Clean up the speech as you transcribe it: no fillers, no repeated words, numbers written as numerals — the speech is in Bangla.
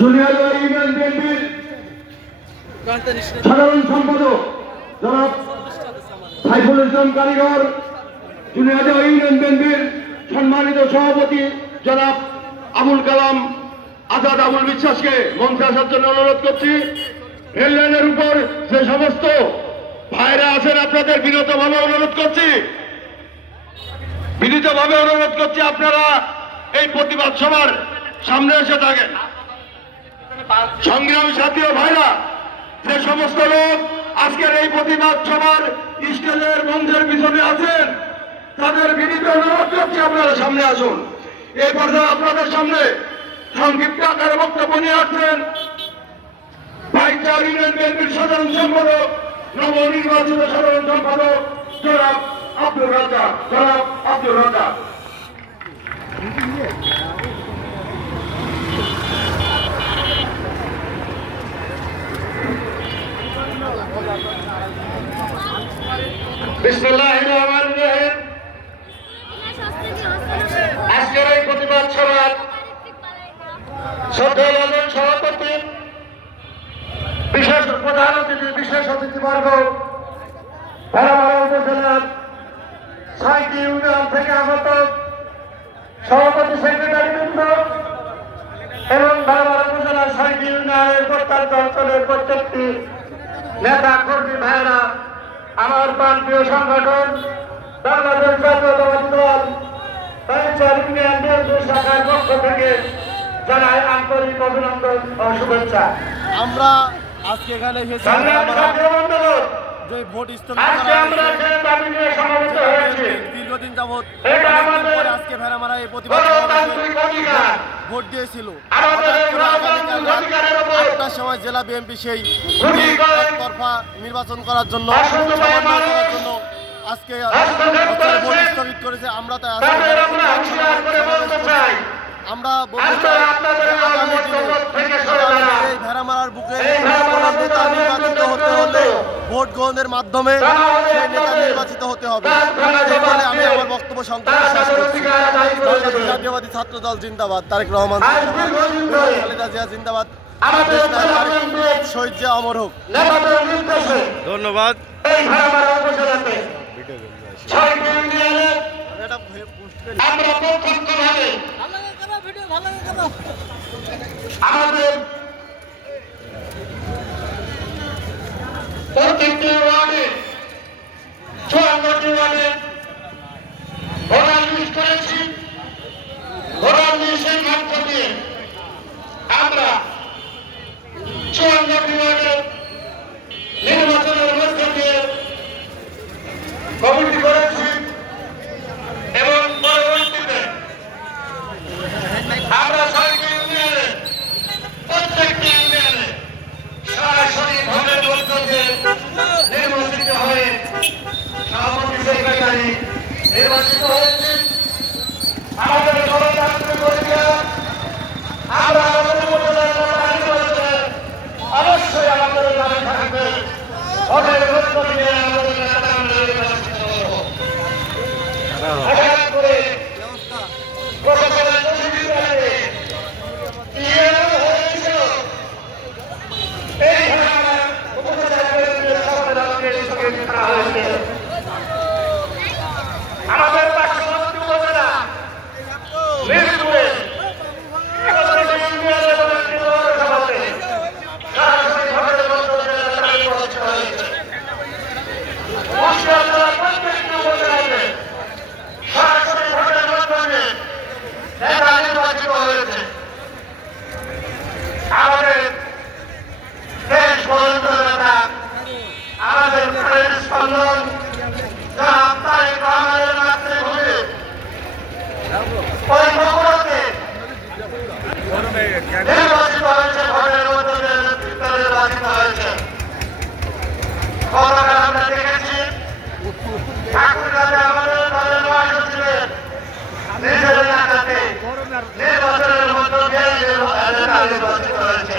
জুনিয়র ইউনিয়ন বিএনপির সাধারণ সম্পাদক জনাব সাইফুল ইসলাম কারিগর, জুনিয়র ইউনিয়ন বিএনপির সম্মানিত সভাপতি জনাব আবুল কালাম আজাদ আবুল বিশ্বাসকে মঞ্চে আসার জন্য অনুরোধ করছি। রেল লাইনের উপর যে সমস্ত ভাইরা আছেন আপনাদের বিনীতভাবে অনুরোধ করছি, আপনারা এই প্রতিবাদ সভার সামনে এসে থাকেন। সংগ্রামী সাথী ও ভাইরা, যে সমস্ত লোক আজকের এই প্রতিবাদ সভার স্টেজের মঞ্চের পিছনে আছেন, তাদের বিনীত অনুরোধ করছি আপনারা সামনে আসুন। এই পর্যায়ে আপনাদের সামনে সংক্ষিপ্ত আকারে বক্তব্য নিয়ে আসছেন ভাইচার ইউনিয়ন বিএনপির সাধারণ সম্পাদক, নবনির্বাচিত সাধারণ সম্পাদক জনাব আব্দুর রাজ্জাক। বিসমিল্লাহির রহমানির রহিম। আজকের এই প্রতিবাদ সভার শ্রদ্ধাভাজন সভাপতি, বিশেষ প্রধান অতিথি, বিশেষ অতিথিবর্গ, ভেড়ামারা উপজেলার ৬টি ইউনিয়ন থেকে আগত সভাপতি, সেক্রেটারিবৃন্দ এবং ভেড়ামারা উপজেলার ৬টি ইউনিয়নের প্রত্যন্ত অঞ্চলের প্রত্যেকটি নেতা কর্মী ভাইয়েরা, আমার প্রান্তীয় সংগঠন বাংলাদেশ জাতীয়তাবাদী দল ভাইচার ইউনিয়ন বিএনপি শাখার পক্ষ থেকে জানাই আন্তরিক অভিনন্দন ও শুভেচ্ছা। আমরা আজকে এখানে এসেছি যে ভোট দীর্ঘদিন যাবৎ আজকে ভেড়ামারা এই প্রতিবাদ ভোট দিয়েছিল। ৮টার সময় জেলা বিএনপি সেই একতরফা নির্বাচন করার জন্য আজকে ভোট স্থগিত করেছে। আমরা তাই আমরা এই ভেড়ামারার বুকে নেতা নির্বাচিত হতে হলে ভোট গ্রহণের মাধ্যমে সেই নেতা নির্বাচিত হতে হবে। এই বলে আমি আমার বক্তব্য সংক্ষেপে শেষ করছি। জাতীয়বাদী ছাত্র দল জিন্দাবাদ, তারেক রহমান খালেদা জিয়া জিন্দাবাদ, শহীদ জিয়া অমর হোক। ধন্যবাদ। আমাদের প্রত্যেকটি ওয়ার্ডে ৫৪টি ওয়ার্ডে ভোটার লিস্ট করেছি। ভোটার লিস্টের মাধ্যমে আমরা ৫৪টি ওয়ার্ডে নির্বাচনের মধ্য দিয়ে কমিটি করেছি এবং পরবর্তীতে আমরা প্রত্যেকটি ইউনিয়নে সরাসরি ভোটের মধ্য দিয়ে নির্বাচিত হয়ে সভাপতি, সেক্রেটারি নির্বাচিত হয়েছে। আমাদের গণতান্ত্রিক অধিকার, আমরা আমাদের অবশ্যই আমাদের নামে থাকবে। ভোটের মধ্য দিয়ে আমাদের নেতা নির্বাচিত করে আমাদের পার্শ্ববর্তী উপজেলা মিরপুরে সরাসরি ভোটের মধ্য দিয়ে নির্বাচিত হয়েছে। প্রত্যেকটি উপজেলাতে সরাসরি ভোটের মধ্য দিয়ে নেতা নির্বাচিত হয়েছে। আমাদের দেশ বন্ধু নেতা, আমাদের প্রাণের স্পন্দন তারেক রহমানের মাতৃভূমি ওই বগুড়াতে নির্বাচিত হয়েছে। ভোটের মধ্য দিয়ে নির্বাচিত হয়েছে। গতকাল আমরা দেখেছি ঠাকুরগাঁতে আমাদের দলের মহাসচিবের নিজের এলাকাতে নির্বাচনের মধ্য দিয়ে নির্বাচিত হয়েছে।